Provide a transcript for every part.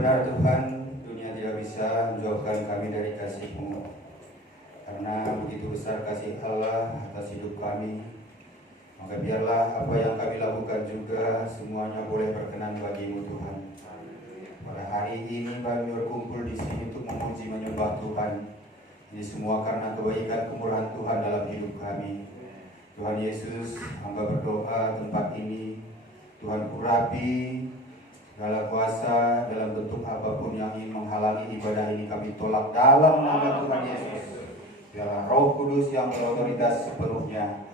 Benar Tuhan, dunia bisa menjauhkan kami dari kasih-Mu. Karena begitu besar kasih Allah atas hidup kami, maka biarlah apa yang kami lakukan juga semuanya boleh berkenan bagi-Mu Tuhan. Pada hari ini kami berkumpul di sini untuk memuji menyembah Tuhan. Ini semua karena kebaikan kemurahan Tuhan dalam hidup kami. Tuhan Yesus, hamba berdoa tempat ini, Tuhan urapi segala kuasa dalam bentuk apapun yang ingin menghalangi ibadah ini kami tolak dalam nama Tuhan Yesus. Biarlah Roh Kudus yang berotoritas sepenuhnya.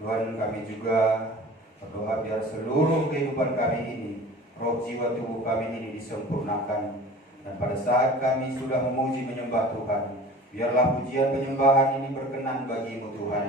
Tuhan, kami juga berdoa biar seluruh kehidupan kami ini, roh jiwa tubuh kami ini disempurnakan. Dan pada saat kami sudah memuji menyembah Tuhan, biarlah pujian penyembahan ini berkenan bagi-Mu Tuhan.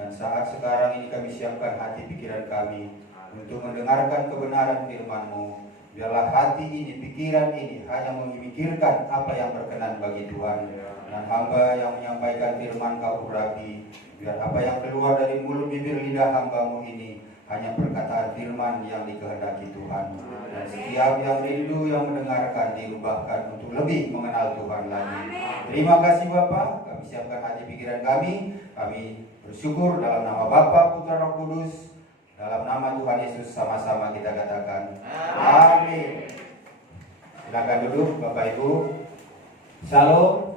Dan saat sekarang ini kami siapkan hati pikiran kami untuk mendengarkan kebenaran firman-Mu. Biarlah hati ini, pikiran ini hanya memikirkan apa yang berkenan bagi Tuhan. Dan hamba yang menyampaikan firman Kau urapi, biar apa yang keluar dari mulut bibir lidah hamba-Mu ini hanya perkataan firman yang dikehendaki Tuhan. Dan setiap yang rindu yang mendengarkan dirubahkan untuk lebih mengenal Tuhan lagi. Terima kasih Bapa, kami siapkan hati pikiran kami. Kami bersyukur dalam nama Bapa, Putra, Roh Kudus. Dalam nama Tuhan Yesus sama-sama kita katakan amin. Silakan duduk Bapak Ibu. Shalom.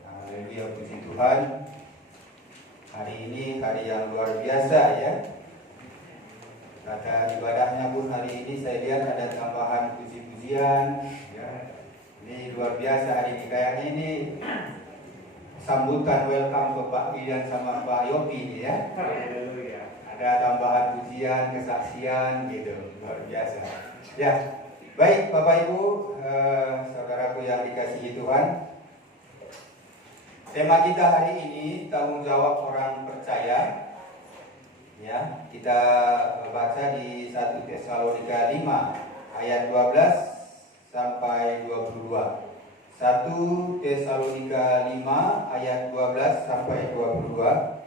Haleluya, puji Tuhan. Hari ini hari yang luar biasa ya. Kata ibadahnya pun hari ini saya lihat ada tambahan puji-pujian ya. Ini luar biasa hari ini. Kayaknya ini sambutan welcome ke Pak Idan sama Pak Yopi ya. Ada tambahan pujian, kesaksian gitu. Luar biasa. Ya, baik Bapak Ibu, saudaraku yang dikasihi Tuhan. Tema kita hari ini tanggung jawab orang percaya. Ya, kita baca di 1 Tesalonika 5 ayat 12 sampai 22. 1 Tesalonika 5 ayat 12 sampai 22.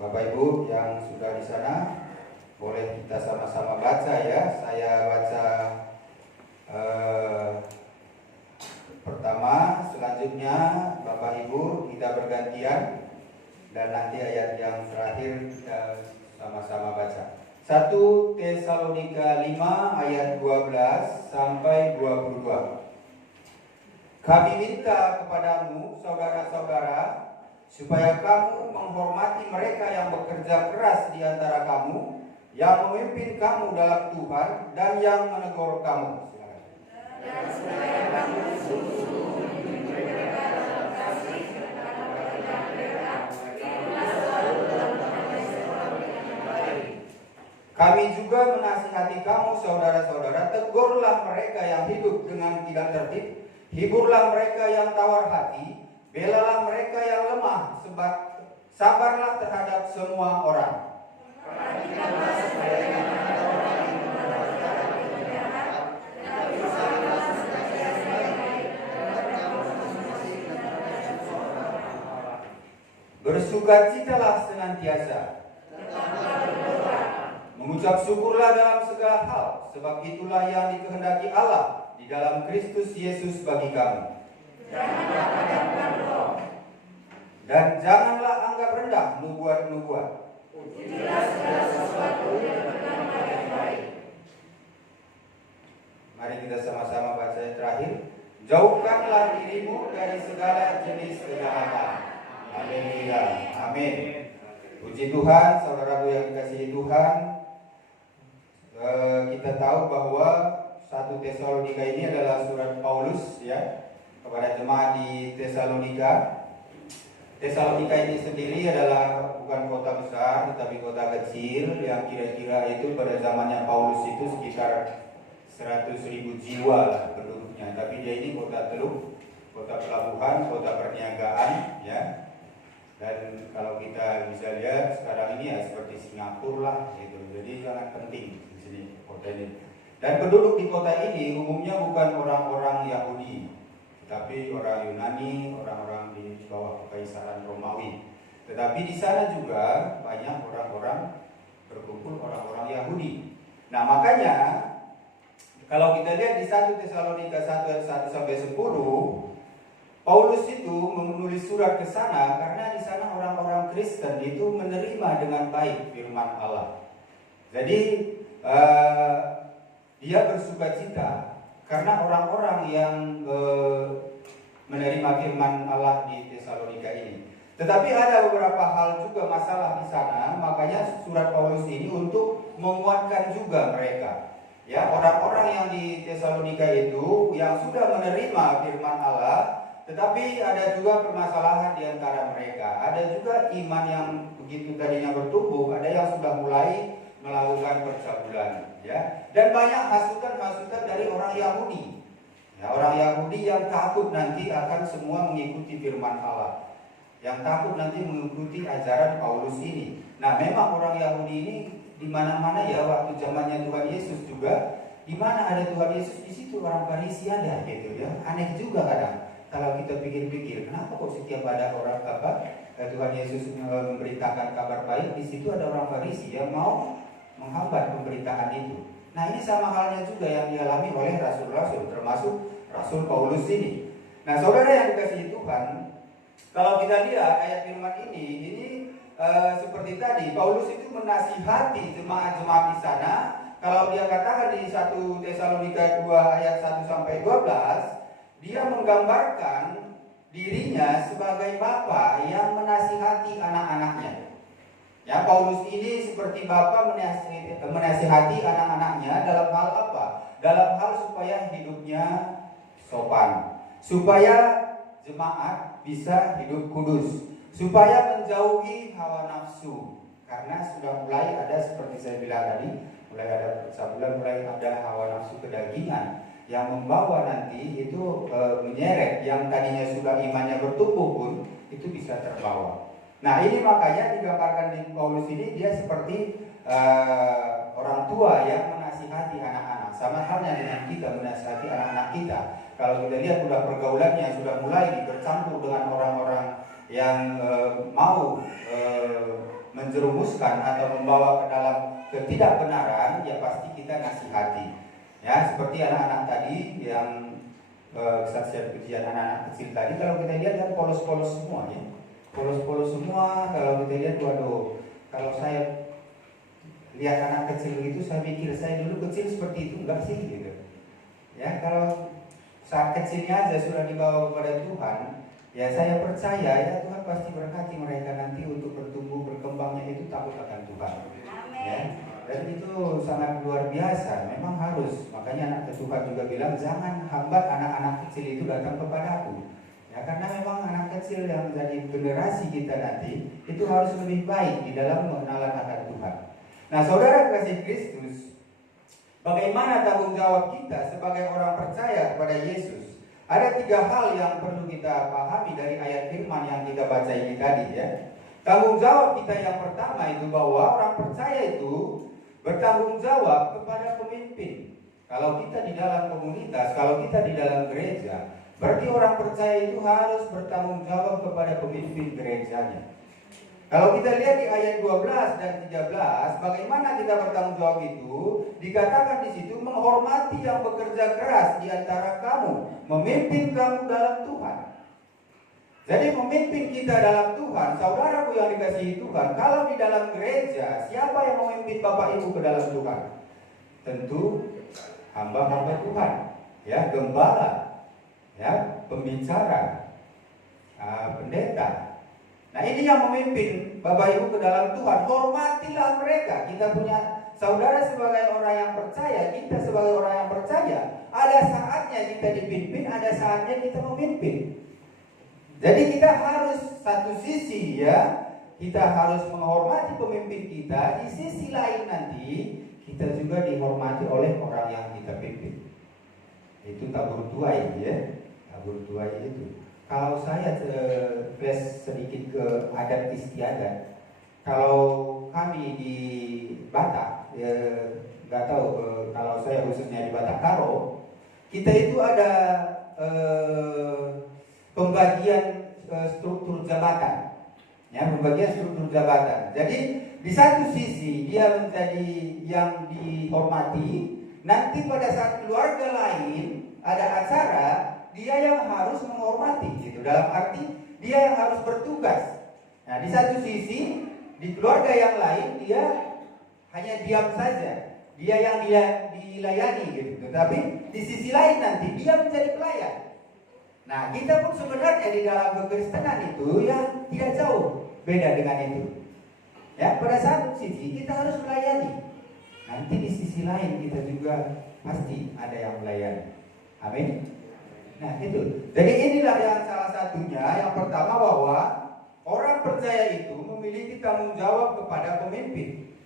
Bapak Ibu yang sudah di sana, boleh kita sama-sama baca ya. Saya baca pertama, selanjutnya Bapak Ibu kita bergantian, dan nanti ayat yang terakhir kita sama-sama baca. 1 Tesalonika 5 ayat 12 sampai 22. Kami minta kepadamu saudara-saudara supaya kamu menghormati mereka yang bekerja keras di antara kamu, yang memimpin kamu dalam Tuhan dan yang menegur kamu. Dan supaya kamu sungguh-sungguh memimpin mereka dalam kasih karena pekerjaan mereka, itulah selalu dalam damai serta dengan baik. Kami juga menasihati kamu saudara-saudara, tegurlah mereka yang hidup dengan tidak tertib, hiburlah mereka yang tawar hati, belalah mereka yang lemah, sebab sabarlah terhadap semua orang. Perhatikanlah supaya jangan ada orang yang membalaskan kejahatan, tetapi sabarlah senantiasa yang baik, dan kamu masing-masing terhadap semua orang. Bersukacitalah senantiasa, tetaplah berdoa, mengucap syukurlah dalam segala hal, sebab itulah yang dikehendaki Allah di dalam Kristus Yesus bagi kamu. Janganlah padamkan roh, dan janganlah anggap rendah nubuat-nubuat. Ujilah segala sesuatu dengan perkara yang baik. Mari kita sama-sama baca yang terakhir. Jauhkanlah dirimu dari segala jenis kejahatan. Haleluya. Amin. Puji Tuhan, saudaraku yang dikasihi Tuhan. Kita tahu bahwa 1 Tesalonika ini adalah surat Paulus ya kepada jemaat di Tesalonika. Tesalonika ini sendiri adalah bukan kota besar, tetapi kota kecil yang kira-kira itu pada zamannya Paulus itu sekitar 100.000 jiwa penduduknya. Tapi dia ini kota teluk, kota pelabuhan, kota perniagaan, ya. Dan kalau kita bisa lihat sekarang ini ya seperti Singapura lah, gitu. Jadi sangat penting di sini kota ini. Dan penduduk di kota ini umumnya bukan orang-orang Yahudi, tapi orang Yunani, orang-orang di bawah kekaisaran Romawi. Tetapi di sana juga banyak orang-orang berkumpul orang-orang Yahudi. Nah makanya Kalau kita lihat di 1 Tesalonika 1 ayat 1 sampai 10, Paulus itu menulis surat ke sana karena di sana orang-orang Kristen itu menerima dengan baik firman Allah. Jadi dia bersukacita karena orang-orang yang menerima firman Allah di Tesalonika ini. Tetapi ada beberapa hal juga masalah di sana, makanya surat Paulus ini untuk menguatkan juga mereka. Ya, orang-orang yang di Tesalonika itu yang sudah menerima firman Allah, tetapi ada juga permasalahan di antara mereka. Ada juga iman yang begitu tadinya bertumbuh, ada yang sudah mulai melakukan percabulan, ya. Dan banyak hasutan-hasutan dari orang Yahudi. Ya, orang Yahudi yang takut nanti akan semua mengikuti firman Allah, yang takut nanti mengikuti ajaran Paulus ini. Nah, memang orang Yahudi ini di mana-mana ya, waktu zamannya Tuhan Yesus juga, di mana ada Tuhan Yesus di situ orang Farisi ada gitu ya. Aneh juga kadang kalau kita pikir-pikir, kenapa kok setiap ada orang Tuhan Yesus memberitakan kabar baik, di situ ada orang Farisi yang mau menghambat pemberitaan itu. Nah, ini sama halnya juga yang dialami oleh rasul-rasul, termasuk Rasul Paulus ini. Nah, saudara yang dikasihi Tuhan, kalau kita lihat ayat firman ini seperti tadi, Paulus itu menasihati jemaat-jemaat di sana. Kalau dia katakan di 1 Tesalonika 2 ayat 1 sampai 12, dia menggambarkan dirinya sebagai bapa yang menasihati anak-anaknya. Ya, Paulus ini seperti bapa menasihati anak-anaknya dalam hal apa? Dalam hal supaya hidupnya sopan, supaya jemaat bisa hidup kudus, supaya menjauhi hawa nafsu. Karena sudah mulai ada, seperti saya bilang tadi, mulai ada percabulan, mulai ada hawa nafsu kedagingan yang membawa nanti itu menyeret yang tadinya sudah imannya bertumbuh pun itu bisa terbawa. Nah, ini makanya digambarkan di Paulus ini dia seperti orang tua yang menasihati anak-anak. Sama halnya dengan kita menasihati anak-anak kita. Kalau kita lihat sudah pergaulannya sudah mulai bercampur dengan orang-orang yang mau menjerumuskan atau membawa ke dalam ketidakbenaran, ya pasti kita nasihati. Ya, seperti anak-anak tadi yang kesaksian pujian anak-anak kecil tadi, kalau kita lihat kan polos-polos semua ya. Polos-polos semua, kalau kita lihat, waduh, kalau saya lihat anak kecil itu, saya mikir saya dulu kecil seperti itu, enggak sih gitu. Ya, kalau saat kecilnya aja sudah dibawa kepada Tuhan, ya saya percaya ya Tuhan pasti berkati mereka nanti untuk bertumbuh berkembangnya itu takut akan Tuhan. Ya, dan itu sangat luar biasa, memang harus. Makanya anak Tuhan juga bilang jangan hambat anak-anak kecil itu datang kepadaku. Ya, karena memang anak kecil yang menjadi generasi kita nanti itu harus lebih baik di dalam mengenal akan Tuhan. Nah, saudara kasih Kristus, bagaimana tanggung jawab kita sebagai orang percaya kepada Yesus? Ada 3 hal yang perlu kita pahami dari ayat firman yang kita baca ini tadi ya. Tanggung jawab kita yang pertama itu bahwa orang percaya itu bertanggung jawab kepada pemimpin. Kalau kita di dalam komunitas, kalau kita di dalam gereja, berarti orang percaya itu harus bertanggung jawab kepada pemimpin gerejanya. Kalau kita lihat di ayat 12 dan 13, bagaimana kita bertanggung jawab itu? Dikatakan di situ menghormati yang bekerja keras di antara kamu, memimpin kamu dalam Tuhan. Jadi memimpin kita dalam Tuhan, saudaraku yang dikasihi Tuhan, kalau di dalam gereja, siapa yang memimpin Bapak Ibu ke dalam Tuhan? Tentu hamba-hamba Tuhan, ya, gembala, ya, pembicara, pendeta. Nah, ini yang memimpin Bapak Ibu ke dalam Tuhan. Hormatilah mereka. Kita punya saudara sebagai orang yang percaya, kita sebagai orang yang percaya, ada saatnya kita dipimpin, ada saatnya kita memimpin. Jadi kita harus satu sisi ya, kita harus menghormati pemimpin kita. Di sisi lain nanti kita juga dihormati oleh orang yang kita pimpin. Itu tabur tuai ya, tabur tuai itu. Kalau saya flash sedikit ke adat istiadat, kalau kami di Batak, nggak tahu kalau saya khususnya di Batak Karo, kita itu ada pembagian struktur jabatan, ya, pembagian struktur jabatan. Jadi di satu sisi dia menjadi yang dihormati, nanti pada saat keluarga lain ada acara, dia yang harus menghormati gitu. Dalam arti dia yang harus bertugas. Nah, di satu sisi di keluarga yang lain dia hanya diam saja, dia yang dilayani gitu. Tapi di sisi lain nanti dia menjadi pelayan. Nah, kita pun sebenarnya di dalam kekristenan itu yang tidak jauh beda dengan itu. Ya, pada satu sisi kita harus melayani. Nanti di sisi lain kita juga pasti ada yang melayani. Amin. Nah, itu. Jadi inilah yang salah satunya. Yang pertama bahwa orang percaya itu memiliki tanggung jawab kepada pemimpin.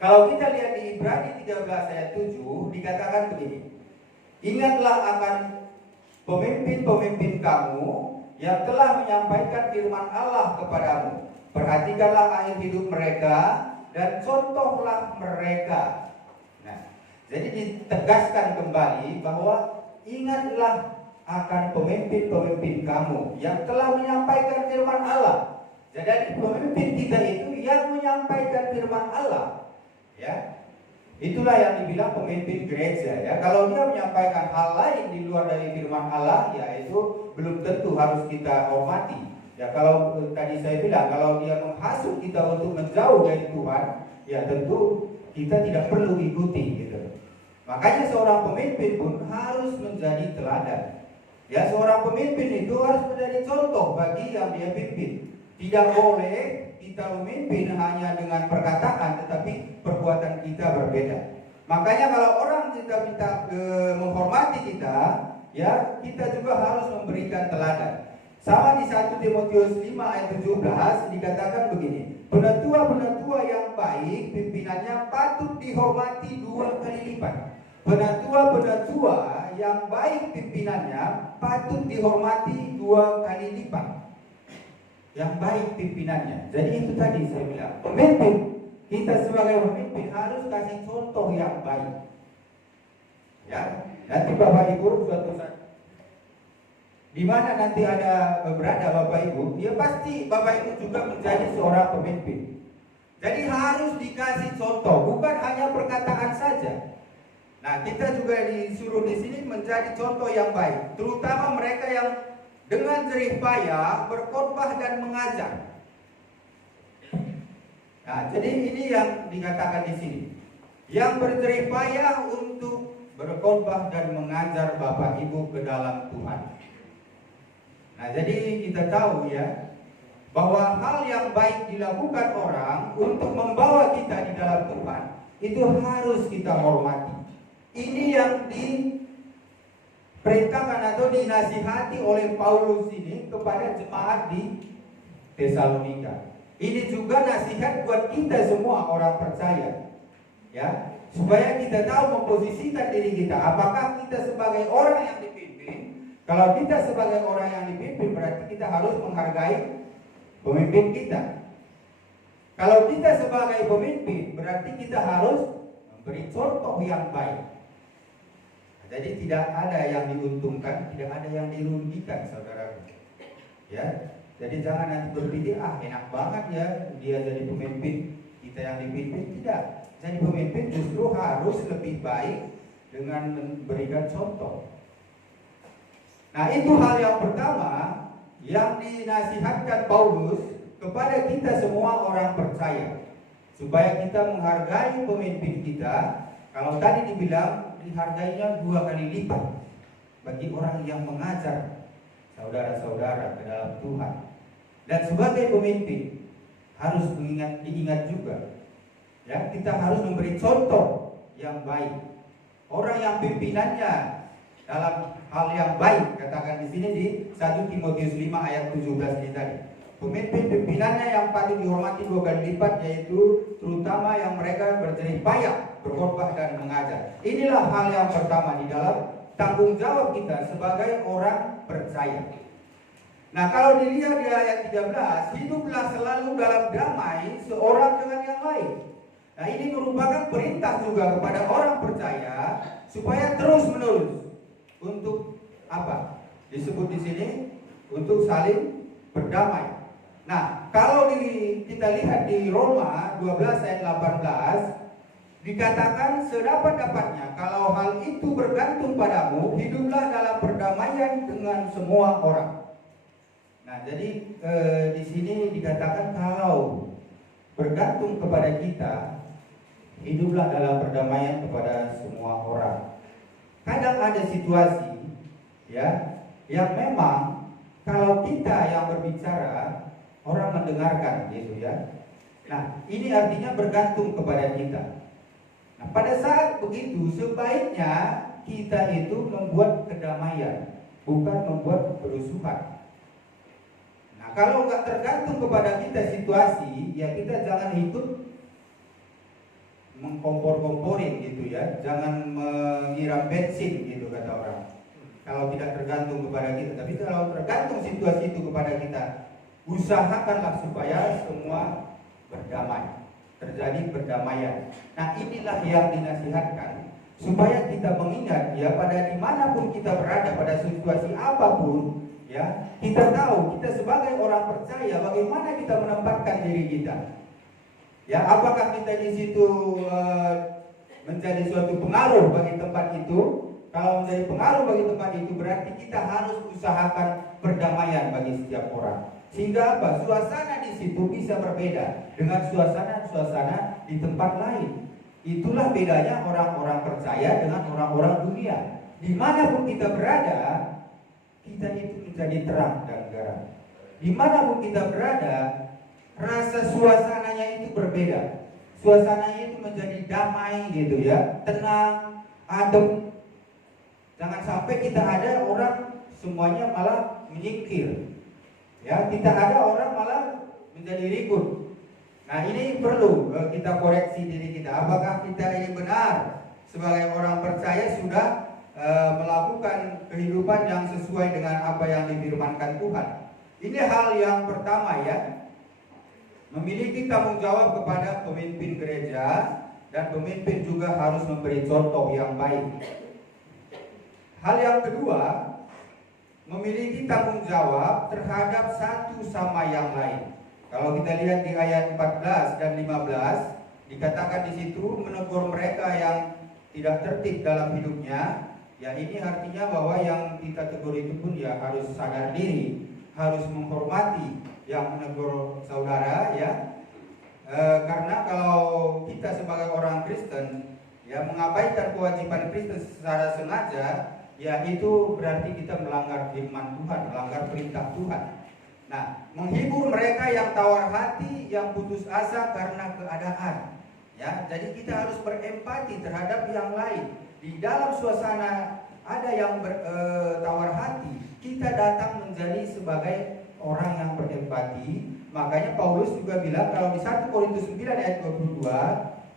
Kalau kita lihat di Ibrani 13 ayat 7 dikatakan begini. Ingatlah akan pemimpin-pemimpin kamu yang telah menyampaikan firman Allah kepadamu. Perhatikanlah akhir hidup mereka dan contohlah mereka. Nah, jadi ditegaskan kembali bahwa ingatlah akan pemimpin-pemimpin kamu yang telah menyampaikan firman Allah. Jadi pemimpin kita itu yang menyampaikan firman Allah. Ya. Itulah yang dibilang pemimpin gereja ya. Kalau dia menyampaikan hal lain di luar dari firman Allah, ya itu belum tentu harus kita hormati. Ya kalau tadi saya bilang kalau dia menghasut kita untuk menjauh dari Tuhan, ya tentu kita tidak perlu ikuti gitu. Makanya seorang pemimpin pun harus menjadi teladan. Ya seorang pemimpin itu harus menjadi contoh bagi yang dia pimpin. Tidak boleh kita memimpin hanya dengan perkataan, tetapi perbuatan kita berbeda. Makanya kalau orang kita minta menghormati kita, ya kita juga harus memberikan teladan. Sama di 1 Timotius 5 ayat 17 dikatakan begini. Penatua-penatua yang baik pimpinannya patut dihormati 2 kali lipat. Penatua-penatua yang baik pimpinannya patut dihormati 2 kali lipat. Yang baik pimpinannya. Jadi itu tadi saya bilang, pemimpin, kita sebagai pemimpin harus kasih contoh yang baik. Ya, nanti Bapak Ibu suatu saat di mana nanti ada berada Bapak Ibu, ya pasti Bapak Ibu juga menjadi seorang pemimpin. Jadi harus dikasih contoh, bukan hanya perkataan saja. Nah, kita juga disuruh di sini menjadi contoh yang baik, terutama mereka yang dengan jerih payah berkhotbah dan mengajar. Nah, jadi ini yang dikatakan di sini. Yang berjerih payah untuk berkhotbah dan mengajar Bapak Ibu ke dalam Tuhan. Nah, jadi kita tahu ya bahwa hal yang baik dilakukan orang untuk membawa kita di dalam Tuhan itu harus kita hormati. Ini yang diperintahkan atau dinasihati oleh Paulus ini kepada jemaat di Tesalonika. Ini juga nasihat buat kita semua orang percaya. Ya, supaya kita tahu memposisikan diri kita. Apakah kita sebagai orang yang dipimpin? Kalau kita sebagai orang yang dipimpin berarti kita harus menghargai pemimpin kita. Kalau kita sebagai pemimpin berarti kita harus memberi contoh yang baik. Jadi tidak ada yang diuntungkan, tidak ada yang dirugikan, saudara. Ya, jadi jangan nanti berpikir enak banget ya dia jadi pemimpin, kita yang dipimpin. Tidak. Jadi pemimpin justru harus lebih baik dengan memberikan contoh. Nah, itu hal yang pertama yang dinasihatkan Paulus kepada kita semua orang percaya, supaya kita menghargai pemimpin kita. Kalau tadi dibilang dihargainya 2 kali lipat bagi orang yang mengajar saudara-saudara ke dalam Tuhan. Dan sebagai pemimpin harus diingat juga, ya kita harus memberi contoh yang baik. Orang yang pimpinannya dalam hal yang baik, katakan di sini di 1 Timotius 5 ayat 17 ini tadi. Pemimpin pimpinannya yang patut dihormati 2 kali lipat, yaitu terutama yang mereka berjerih payah, berkhotbah dan mengajar. Inilah hal yang pertama di dalam tanggung jawab kita sebagai orang percaya. Nah, kalau dilihat di ayat 13, hiduplah selalu dalam damai seorang dengan yang lain. Nah, ini merupakan perintah juga kepada orang percaya supaya terus menerus untuk apa? Disebut di sini untuk saling berdamai. Nah, kalau kita lihat di Roma 12 ayat 18, Dikatakan sedapat-dapatnya, kalau hal itu bergantung padamu, hiduplah dalam perdamaian dengan semua orang. Nah, jadi di sini dikatakan kalau bergantung kepada kita, hiduplah dalam perdamaian kepada semua orang. Kadang ada situasi ya yang memang kalau kita yang berbicara, orang mendengarkan gitu ya. Nah, ini artinya bergantung kepada kita. Nah, pada saat begitu sebaiknya kita itu membuat kedamaian, bukan membuat kerusuhan. Nah, kalau nggak tergantung kepada kita situasi, ya kita jangan ikut mengkompor-komporin gitu ya, jangan menyiram bensin gitu kata orang. Kalau tidak tergantung kepada kita, tapi kalau tergantung situasi itu kepada kita, usahakanlah supaya semua berdamai. Terjadi perdamaian. Nah, inilah yang dinasihatkan supaya kita mengingat ya pada dimanapun kita berada, pada situasi apapun ya, kita tahu kita sebagai orang percaya bagaimana kita menempatkan diri kita. Ya, apakah kita di situ menjadi suatu pengaruh bagi tempat itu? Kalau menjadi pengaruh bagi tempat itu berarti kita harus usahakan perdamaian bagi setiap orang. Sehingga apa? Suasana di situ bisa berbeda dengan suasana-suasana di tempat lain. Itulah bedanya orang-orang percaya dengan orang-orang dunia. Dimanapun kita berada, kita itu menjadi terang dan garam. Dimanapun kita berada, rasa suasananya itu berbeda. Suasananya itu menjadi damai gitu ya, tenang, adem. Jangan sampai kita ada orang semuanya malah menyingkir. Ya, kita ada orang malah menjadi ribut. Nah, ini perlu kita koreksi diri kita. Apakah kita ini benar sebagai orang percaya sudah melakukan kehidupan yang sesuai dengan apa yang difirmankan Tuhan? Ini hal yang pertama ya. Memiliki tanggung jawab kepada pemimpin gereja dan pemimpin juga harus memberi contoh yang baik. Hal yang kedua, memiliki tanggung jawab terhadap satu sama yang lain. Kalau kita lihat di ayat 14 dan 15, dikatakan di situ menegur mereka yang tidak tertib dalam hidupnya. Ya, ini artinya bahwa yang kita tegur itu pun ya harus sadar diri, harus menghormati yang menegur saudara ya. Karena kalau kita sebagai orang Kristen ya mengabaikan kewajiban Kristen secara sengaja, ya itu berarti kita melanggar firman Tuhan, melanggar perintah Tuhan. Nah, menghibur mereka yang tawar hati, yang putus asa karena keadaan. Ya, jadi kita harus berempati terhadap yang lain. Di dalam suasana ada yang tawar hati, kita datang menjadi sebagai orang yang berempati. Makanya Paulus juga bilang kalau di 1 Korintus 9 ayat 22,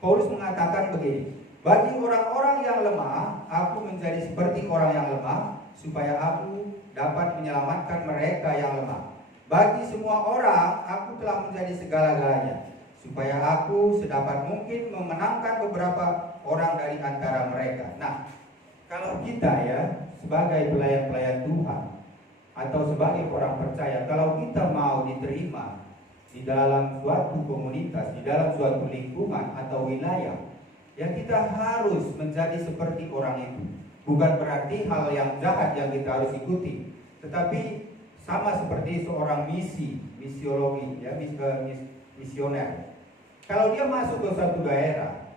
Paulus mengatakan begini. Bagi orang-orang yang lemah, aku menjadi seperti orang yang lemah, supaya aku dapat menyelamatkan mereka yang lemah. Bagi semua orang, aku telah menjadi segala-galanya, supaya aku sedapat mungkin memenangkan beberapa orang dari antara mereka. Nah, kalau kita ya, sebagai pelayan-pelayan Tuhan, atau sebagai orang percaya, kalau kita mau diterima di dalam suatu komunitas, di dalam suatu lingkungan atau wilayah, ya kita harus menjadi seperti orang itu. Bukan berarti hal yang jahat yang kita harus ikuti, tetapi sama seperti seorang misiologi ya, misioner. Kalau dia masuk ke satu daerah,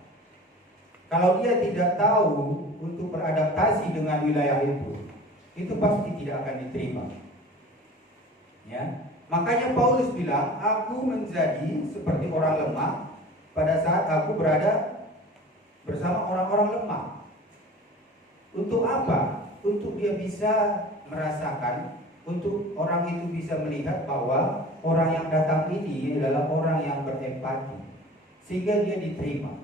kalau dia tidak tahu untuk beradaptasi dengan wilayah itu pasti tidak akan diterima. Ya, makanya Paulus bilang, aku menjadi seperti orang lemah pada saat aku berada bersama orang-orang lemah. Untuk apa? Untuk dia bisa merasakan, untuk orang itu bisa melihat bahwa orang yang datang ini adalah orang yang berempati, sehingga dia diterima.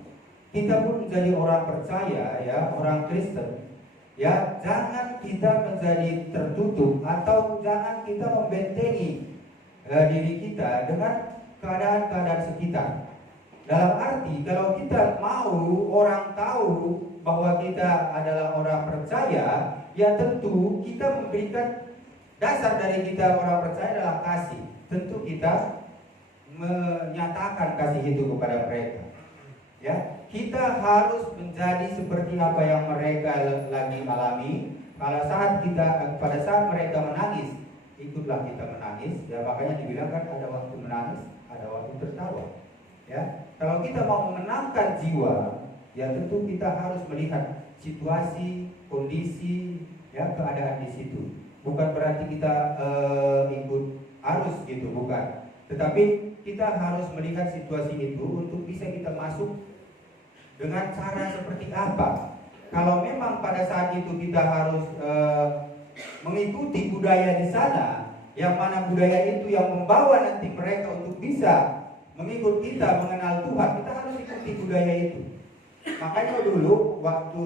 Kita pun menjadi orang percaya ya, orang Kristen ya, jangan kita menjadi tertutup atau jangan kita membentengi diri kita dengan keadaan-keadaan sekitar. Dalam arti kalau kita mau orang tahu bahwa kita adalah orang percaya, ya tentu kita memberikan dasar dari kita orang percaya adalah kasih. Tentu kita menyatakan kasih itu kepada mereka. Ya, kita harus menjadi seperti apa yang mereka lagi alami. Pada saat mereka menangis, ikutlah kita menangis. Ya, makanya dibilang kan ada waktu menangis, ada waktu tertawa. Ya, kalau kita mau menenangkan jiwa, ya tentu kita harus melihat situasi, kondisi, ya keadaan di situ. Bukan berarti kita ikut arus gitu, bukan. Tetapi kita harus melihat situasi itu untuk bisa kita masuk dengan cara seperti apa. Kalau memang pada saat itu kita harus mengikuti budaya di sana, yang mana budaya itu yang membawa nanti mereka untuk bisa mengikut kita mengenal Tuhan, kita harus ikuti budaya itu. Makanya dulu waktu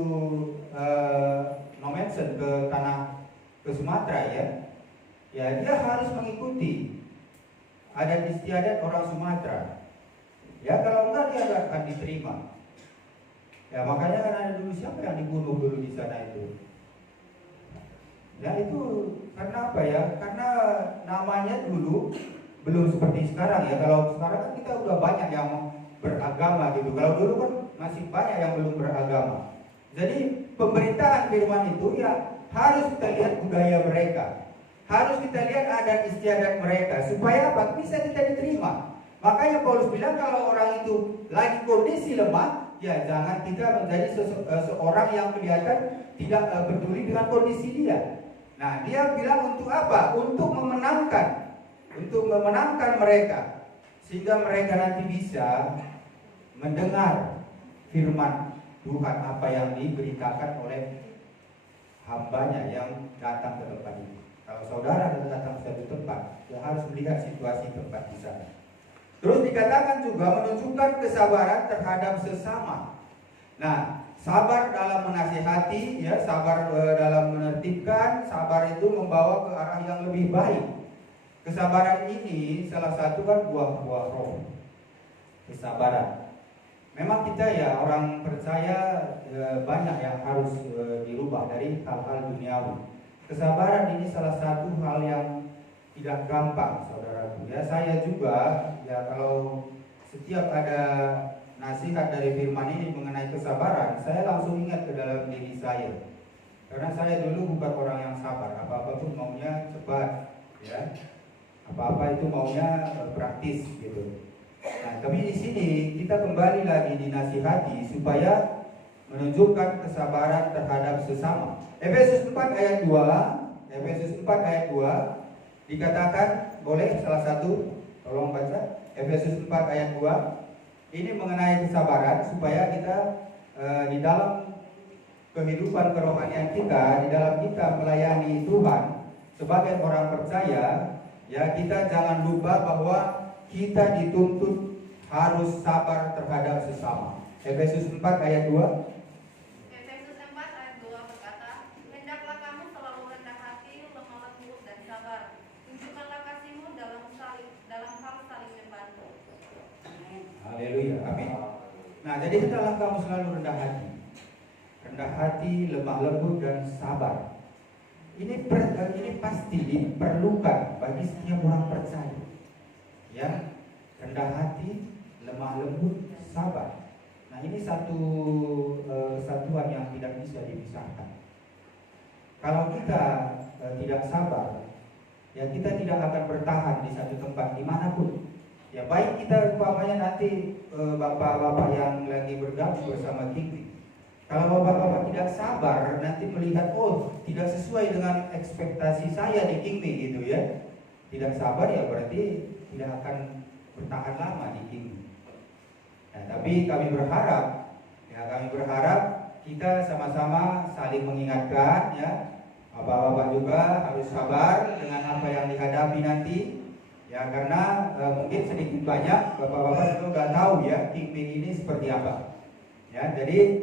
Nomensen ke Sumatera ya dia harus mengikuti adat istiadat orang Sumatera. Ya kalau enggak dia enggak akan diterima. Ya makanya kan ada dulu siapa yang dibunuh dulu di sana itu. Ya itu karena apa ya? Karena namanya dulu belum seperti sekarang ya. Kalau sekarang kan kita udah banyak yang beragama gitu. Kalau dulu kan masih banyak yang belum beragama. Jadi pemberitaan firman itu ya harus kita lihat budaya mereka. Harus kita lihat adat istiadat mereka supaya apa? Bisa kita diterima. Makanya Paulus bilang kalau orang itu lagi kondisi lemah, ya jangan kita menjadi seorang yang kelihatan tidak peduli dengan kondisi dia. Nah, dia bilang untuk apa? Untuk memenangkan mereka sehingga mereka nanti bisa mendengar firman Tuhan apa yang diberitakan oleh hambanya yang datang ke tempat itu. Kalau saudara datang ke satu tempat, ya harus melihat situasi tempat di sana. Terus dikatakan juga menunjukkan kesabaran terhadap sesama. Nah, sabar dalam menasihati, ya, sabar dalam menertibkan, sabar itu membawa ke arah yang lebih baik. Kesabaran ini salah satu kan buah-buah roh. Kesabaran. Memang kita ya orang percaya banyak yang harus dirubah dari hal-hal duniawi. Kesabaran ini salah satu hal yang tidak gampang, saudaraku. Ya saya juga ya kalau setiap ada nasihat dari firman ini mengenai kesabaran, saya langsung ingat ke dalam diri saya. Karena saya dulu bukan orang yang sabar, apa-apa pun maunya cepat, ya. Apa-apa itu maunya praktis gitu. Nah, tapi di sini kita kembali lagi dinasihati supaya menunjukkan kesabaran terhadap sesama. Efesus 4 ayat 2 dikatakan, boleh salah satu tolong baca Efesus 4 ayat 2. Ini mengenai kesabaran supaya kita di dalam kehidupan kerohanian kita, di dalam kita melayani Tuhan sebagai orang percaya, ya kita jangan lupa bahwa kita dituntut harus sabar terhadap sesama. Efesus 4 ayat 2. Efesus 4 ayat 2 berkata, hendaklah kamu selalu rendah hati, lemah lembut dan sabar. Tunjukkanlah kasihmu dalam hal saling membantu. Haleluya, amin. Nah, jadi hendaklah kamu selalu rendah hati, lemah lembut dan sabar. Ini pasti diperlukan bagi setiap orang percaya. Ya, rendah hati, lemah lembut, sabar. Nah, ini satu kesatuan yang tidak bisa dipisahkan. Kalau kita tidak sabar, ya kita tidak akan bertahan di satu tempat dimanapun. Ya baik kita umpamanya nanti bapak-bapak yang lagi bergabung bersama kita. Kalau bapak-bapak tidak sabar, nanti melihat tidak sesuai dengan ekspektasi saya di Kingme gitu ya. Tidak sabar ya berarti tidak akan bertahan lama di Kingme. Nah, tapi kami berharap kita sama-sama saling mengingatkan ya. Bapak-bapak juga harus sabar dengan apa yang dihadapi nanti. Ya karena mungkin sedikit banyak bapak-bapak itu nggak tahu ya Kingme ini seperti apa. Ya jadi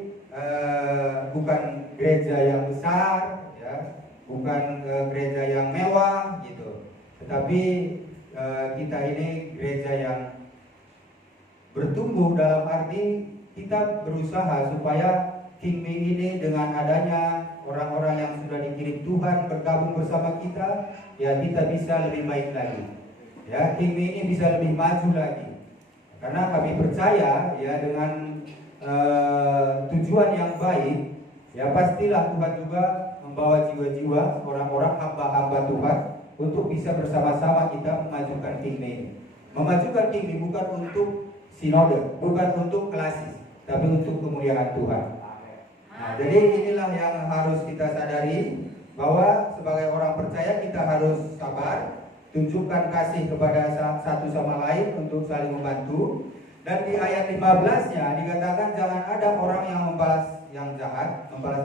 bukan gereja yang besar, ya, bukan gereja yang mewah gitu, tetapi kita ini gereja yang bertumbuh dalam arti kita berusaha supaya Kingme ini dengan adanya orang-orang yang sudah dikirim Tuhan bergabung bersama kita, ya kita bisa lebih baik lagi, ya Kingme ini bisa lebih maju lagi, karena kami percaya ya dengan tujuan yang baik, ya pastilah Tuhan juga membawa jiwa-jiwa orang-orang hamba-hamba Tuhan untuk bisa bersama-sama kita memajukan kingdom ini. Memajukan kingdom bukan untuk sinode, bukan untuk klasis, tapi untuk kemuliaan Tuhan. Nah, jadi inilah yang harus kita sadari, bahwa sebagai orang percaya kita harus sabar, tunjukkan kasih kepada satu sama lain untuk saling membantu. Dan di ayat 15-nya dikatakan jangan ada orang yang membalas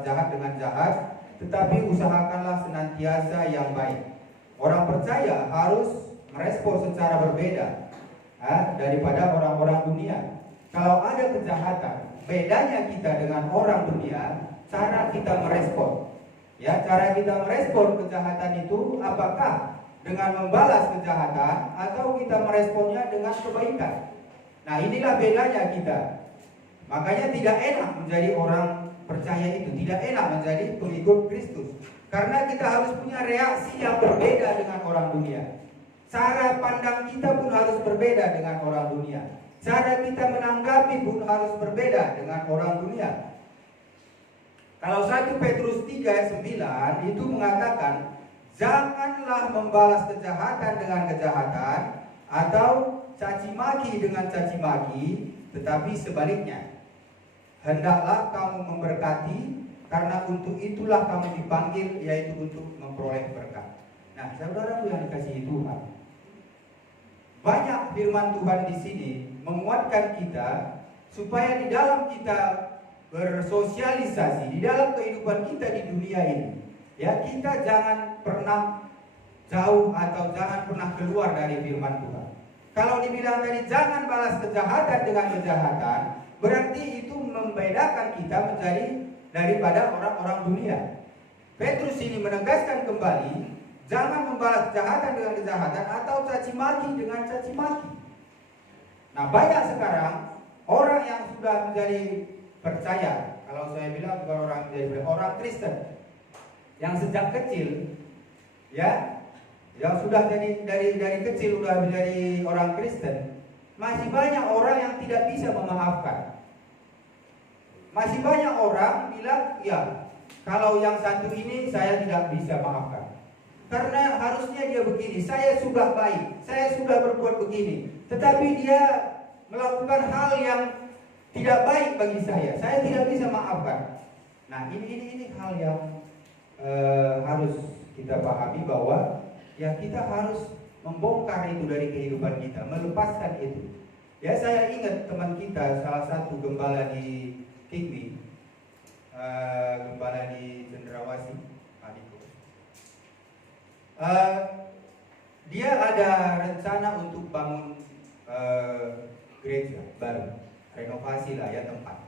jahat dengan jahat, tetapi usahakanlah senantiasa yang baik. Orang percaya harus merespon secara berbeda daripada orang-orang dunia. Kalau ada kejahatan, bedanya kita dengan orang dunia, cara kita merespon. Ya, cara kita merespon kejahatan itu apakah dengan membalas kejahatan atau kita meresponnya dengan kebaikan. Nah, inilah bedanya kita. Makanya tidak enak menjadi orang percaya itu, tidak enak menjadi pengikut Kristus. Karena kita harus punya reaksi yang berbeda dengan orang dunia. Cara pandang kita pun harus berbeda dengan orang dunia. Cara kita menanggapi pun harus berbeda dengan orang dunia. Kalau 1 Petrus 3 ayat 9 itu mengatakan, janganlah membalas kejahatan dengan kejahatan atau caci maki dengan caci maki, tetapi sebaliknya. Hendaklah kamu memberkati, karena untuk itulah kamu dipanggil, yaitu untuk memperoleh berkat. Nah, saudara yang dikasihi Tuhan, banyak firman Tuhan di sini menguatkan kita supaya di dalam kita bersosialisasi, di dalam kehidupan kita di dunia ini, ya kita jangan pernah jauh atau jangan pernah keluar dari firman Tuhan. Kalau dibilang tadi jangan balas kejahatan dengan kejahatan, berarti itu membedakan kita menjadi daripada orang-orang dunia. Petrus ini menegaskan kembali, jangan membalas kejahatan dengan kejahatan atau caci maki dengan caci maki. Nah, banyak sekarang orang yang sudah menjadi percaya, kalau saya bilang bukan orang menjadi orang Kristen, yang sejak kecil, ya, yang sudah dari kecil sudah menjadi orang Kristen, masih banyak orang yang tidak bisa memaafkan. Masih banyak orang bilang, ya, kalau yang satu ini saya tidak bisa maafkan. Karena harusnya dia begini, saya sudah baik, saya sudah berbuat begini, tetapi dia melakukan hal yang tidak baik bagi saya tidak bisa maafkan. Nah, ini hal yang harus kita pahami, bahwa ya kita harus membongkar itu dari kehidupan kita, melepaskan itu. Ya, saya ingat teman kita, salah satu gembala di Kingmi, gembala di Cendrawasih, adikku. Dia ada rencana untuk bangun gereja baru, renovasi lah ya tempat.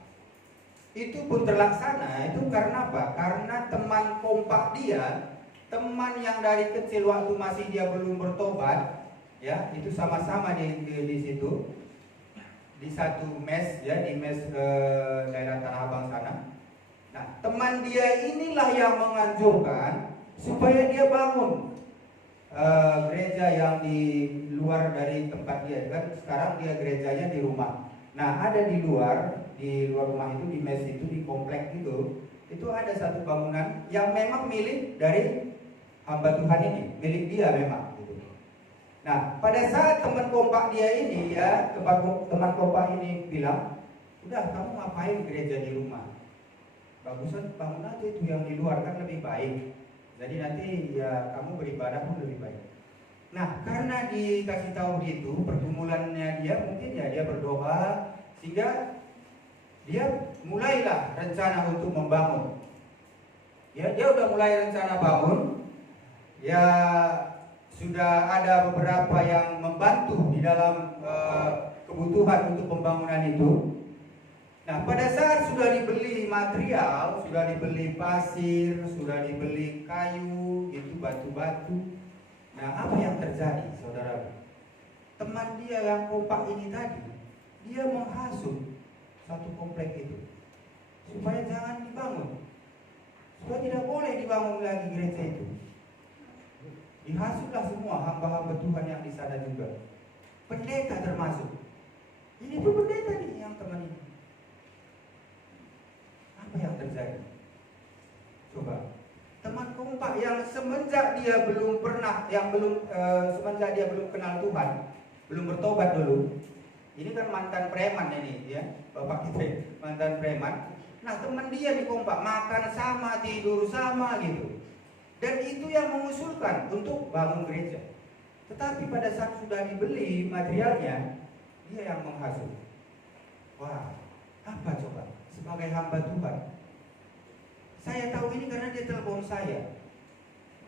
Itu pun terlaksana, itu karena apa? Karena teman kompak dia, teman yang dari kecil waktu masih dia belum bertobat, ya itu sama-sama di situ, di satu mes, ya di mes daerah Tanah Abang sana. Nah, teman dia inilah yang menganjurkan supaya dia bangun gereja yang di luar dari tempat dia. Kan sekarang dia gerejanya di rumah. Nah, ada di luar rumah itu, di mes itu, di komplek itu ada satu bangunan yang memang milik dari hamba Tuhan ini, milik dia memang gitu. Nah, pada saat teman kompak dia ini, ya teman kompak ini bilang, udah kamu ngapain gereja di rumah, bagusan bangun aja itu yang di luar, kan lebih baik, jadi nanti ya kamu beribadah pun lebih baik. Nah, karena dikasih tahu gitu, pergumulannya dia mungkin ya dia berdoa, sehingga dia mulailah rencana untuk membangun. Ya, dia udah mulai rencana bangun. Ya, sudah ada beberapa yang membantu di dalam kebutuhan untuk pembangunan itu. Nah, pada saat sudah dibeli material, sudah dibeli pasir, sudah dibeli kayu, itu batu-batu. Nah, apa yang terjadi, saudara? Teman dia yang kompak ini tadi, dia menghasut satu komplek itu supaya jangan dibangun, supaya tidak boleh dibangun lagi gereja itu. Dihasutlah semua hamba-hamba Tuhan yang di sana juga, pendeta termasuk. Ini tuh pendeta nih yang teman ini. Apa yang terjadi? Coba, teman kompak yang semenjak dia belum kenal Tuhan, belum bertobat dulu. Ini kan mantan preman ini, ya, bapak kita mantan preman. Nah, teman dia di kompak makan sama, tidur sama gitu. Dan itu yang mengusulkan untuk bangun gereja. Tetapi pada saat sudah dibeli materialnya, dia yang menghasut. Wah, apa coba? Sebagai hamba Tuhan, saya tahu ini karena dia telepon saya.